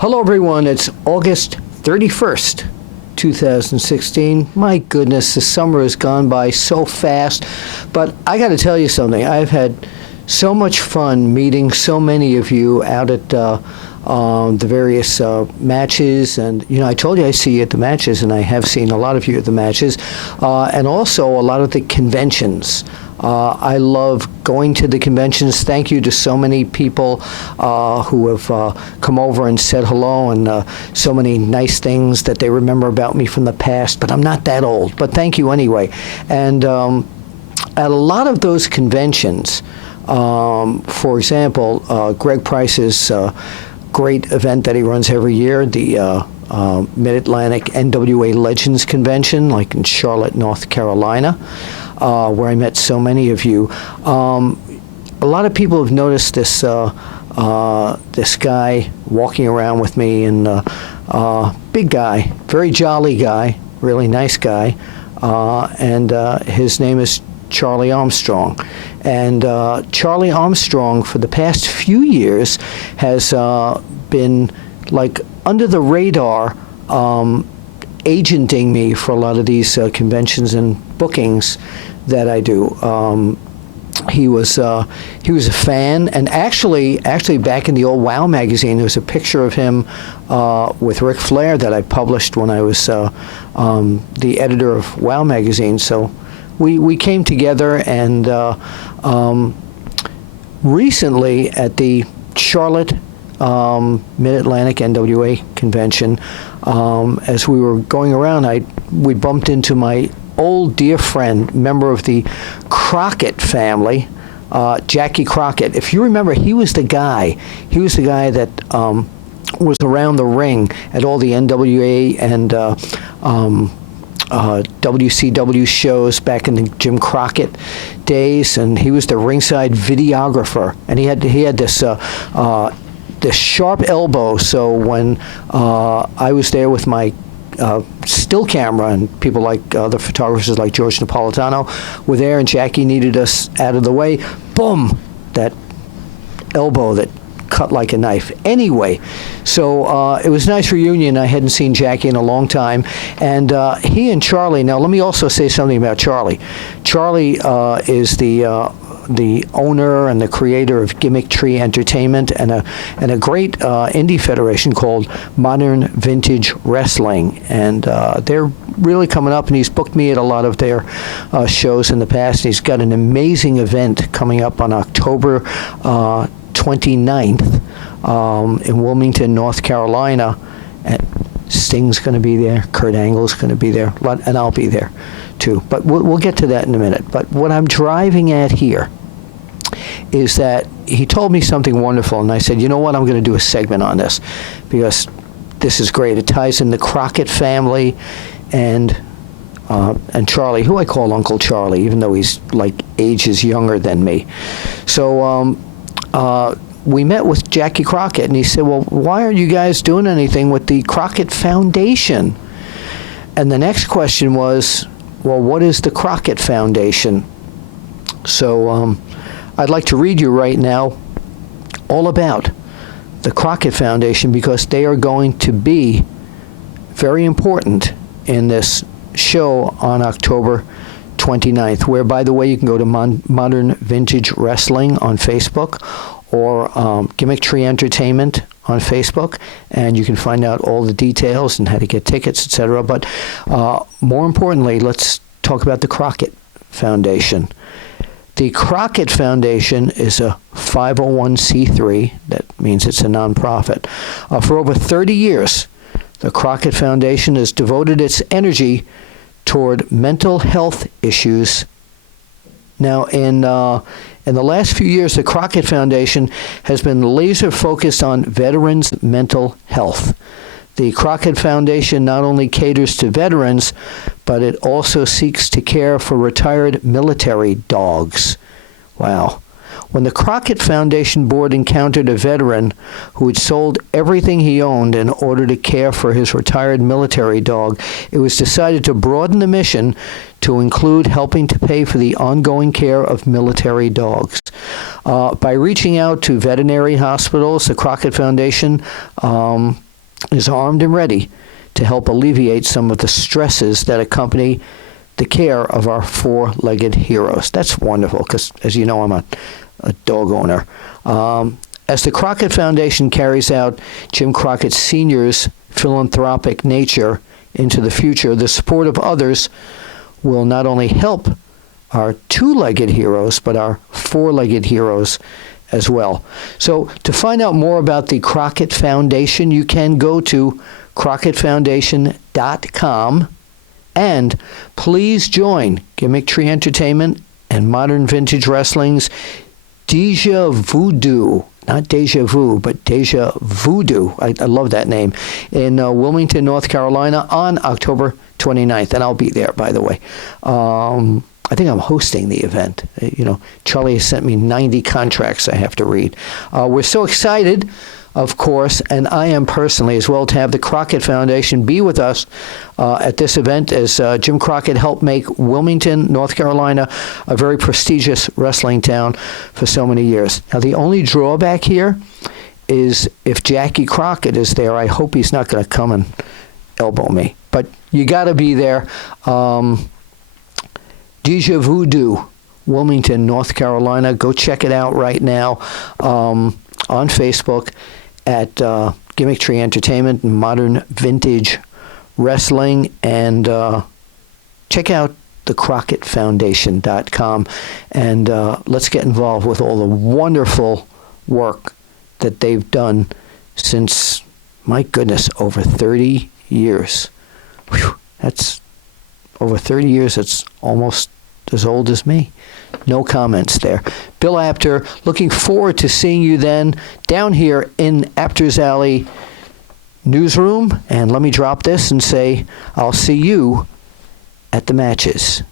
Hello, everyone. It's August 31st, 2016. My goodness, the summer has gone by so fast. But I got to tell you something. I've had so much fun meeting so many of you out at the various matches. And, you know, I told you I see you at the matches, and I have seen a lot of you at the matches, and also a lot of the conventions. I love going to the conventions. Thank you to so many people who have come over and said hello, and so many nice things that they remember about me from the past. But I'm not that old. But thank you anyway. And at a lot of those conventions, for example, Greg Price's great event that he runs every year, the Mid-Atlantic NWA Legends Convention, like in Charlotte, North Carolina, where I met so many of you. A lot of people have noticed this this guy walking around with me, and big guy, very jolly guy, really nice guy, and his name is Charlie Armstrong. And Charlie Armstrong, for the past few years, has been like under the radar, agenting me for a lot of these conventions and bookings that I do. He was a fan, and actually back in the old WOW magazine, there was a picture of him with Ric Flair that I published when I was the editor of WOW magazine. So we came together, and recently at the Charlotte Mid-Atlantic NWA convention, as we were going around, we bumped into my old dear friend, member of the Crockett family, Jackie Crockett. If you remember, he was the guy that was around the ring at all the NWA and WCW shows back in the Jim Crockett days, and he was the ringside videographer, and he had this sharp elbow. So when I was there with my still camera, and people like the photographers like George Napolitano were there, and Jackie needed us out of the way, boom, that elbow that cut like a knife. Anyway, so it was a nice reunion. I hadn't seen Jackie in a long time, and he and Charlie. Now, let me also say something about Charlie. Charlie is the owner and the creator of Gimmick Tree Entertainment and a great indie federation called Modern Vintage Wrestling, and they're really coming up, and he's booked me at a lot of their shows in the past. He's got an amazing event coming up on October 29th in Wilmington, North Carolina, and Sting's going to be there, Kurt Angle's going to be there, and I'll be there too. But we'll get to that in a minute. But what I'm driving at here is that he told me something wonderful, and I said, you know what, I'm going to do a segment on this, because this is great. It ties in the Crockett family and Charlie, who I call Uncle Charlie, even though he's like ages younger than me. So we met with Jackie Crockett, and he said, well, why aren't you guys doing anything with the Crockett Foundation? And the next question was, well, what is the Crockett Foundation? So I'd like to read you right now all about the Crockett Foundation, because they are going to be very important in this show on October 29th, where, by the way, you can go to Modern Vintage Wrestling on Facebook, or Gimmick Tree Entertainment on Facebook, and you can find out all the details and how to get tickets, etc. But more importantly, let's talk about the Crockett Foundation. The Crockett Foundation is a 501c3. That means it's a nonprofit. For over 30 years, the Crockett Foundation has devoted its energy toward mental health issues. Now, in the last few years, the Crockett Foundation has been laser focused on veterans' mental health. The Crockett Foundation not only caters to veterans, but it also seeks to care for retired military dogs. Wow. When the Crockett Foundation board encountered a veteran who had sold everything he owned in order to care for his retired military dog, it was decided to broaden the mission to include helping to pay for the ongoing care of military dogs. By reaching out to veterinary hospitals, the Crockett Foundation is armed and ready to help alleviate some of the stresses that accompany the care of our four-legged heroes. That's wonderful because, as you know, I'm a dog owner. As the Crockett Foundation carries out Jim Crockett Sr.'s philanthropic nature into the future, the support of others will not only help our two-legged heroes, but our four-legged heroes as well. So to find out more about the Crockett Foundation, you can go to crockettfoundation.com, and please join Gimmick Tree Entertainment and Modern Vintage Wrestling's Deja Voodoo, not Deja Vu, but Deja Voodoo. I love that name, in Wilmington, North Carolina on October 29th, and I'll be there, by the way. I think I'm hosting the event. Charlie has sent me 90 contracts I have to read. We're so excited, of course, and I am personally as well, to have the Crockett Foundation be with us at this event, as Jim Crockett helped make Wilmington, North Carolina, a very prestigious wrestling town for so many years. Now, the only drawback here is if Jackie Crockett is there, I hope he's not going to come and elbow me. But you got to be there. Deja Voodoo, Wilmington, North Carolina. Go check it out right now on Facebook at Gimmick Tree Entertainment and Modern Vintage Wrestling. And check out the CrockettFoundation.com. And let's get involved with all the wonderful work that they've done since, my goodness, over 30 years. Whew, that's over 30 years. It's almost as old as me. No comments there. Bill Apter, looking forward to seeing you then down here in Apter's Alley newsroom. And let me drop this and say, I'll see you at the matches.